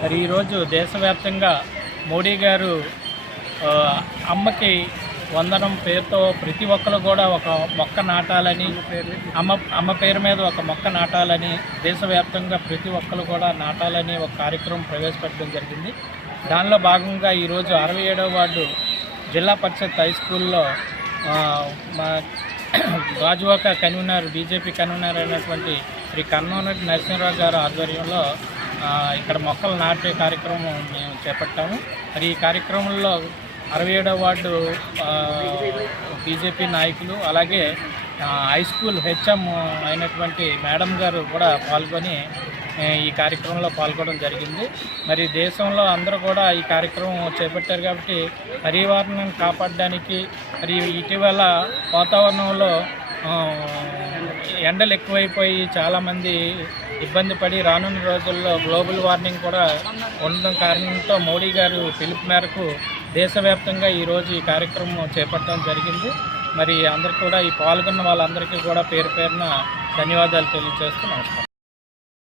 మరి ఈరోజు దేశవ్యాప్తంగా మోడీ గారు అమ్మకి వందనం పేరుతో ప్రతి ఒక్కరు కూడా ఒక మొక్క నాటాలని అమ్మ అమ్మ పేరు మీద ఒక మొక్క నాటాలని దేశవ్యాప్తంగా ప్రతి ఒక్కరు కూడా నాటాలని ఒక కార్యక్రమం ప్రవేశపెట్టడం జరిగింది. దానిలో భాగంగా ఈరోజు అరవై ఏడవ వార్డు జిల్లా పరిషత్ హై స్కూల్లో మా గాజువాక కన్వీనర్ బీజేపీ కన్వీనర్ అయినటువంటి శ్రీ కన్నోనటి నరసింహరావు గారు ఆధ్వర్యంలో ఇక్కడ మొక్కలు నాటే కార్యక్రమం మేము చేపట్టాము. మరి ఈ కార్యక్రమంలో అరవై ఏడవ వార్డు బీజేపీ నాయకులు అలాగే హై స్కూల్ హెచ్ఎం అయినటువంటి మేడం గారు కూడా పాల్గొని ఈ కార్యక్రమంలో పాల్గొనడం జరిగింది. మరి దేశంలో అందరూ కూడా ఈ కార్యక్రమం చేపట్టారు కాబట్టి పర్యావరణం కాపాడడానికి మరి ఇటీవల వాతావరణంలో ఎండలు ఎక్కువైపోయి చాలామంది ఇబ్బంది పడి రానున్న రోజుల్లో గ్లోబల్ వార్మింగ్ కూడా ఉండడం కారణంతో మోడీ గారు పిలుపు మేరకు దేశవ్యాప్తంగా ఈరోజు ఈ కార్యక్రమం చేపట్టడం జరిగింది. మరి అందరు కూడా ఈ పాల్గొన్న వాళ్ళందరికీ కూడా పేరు పేరున ధన్యవాదాలు తెలియజేస్తూ నమస్కారం.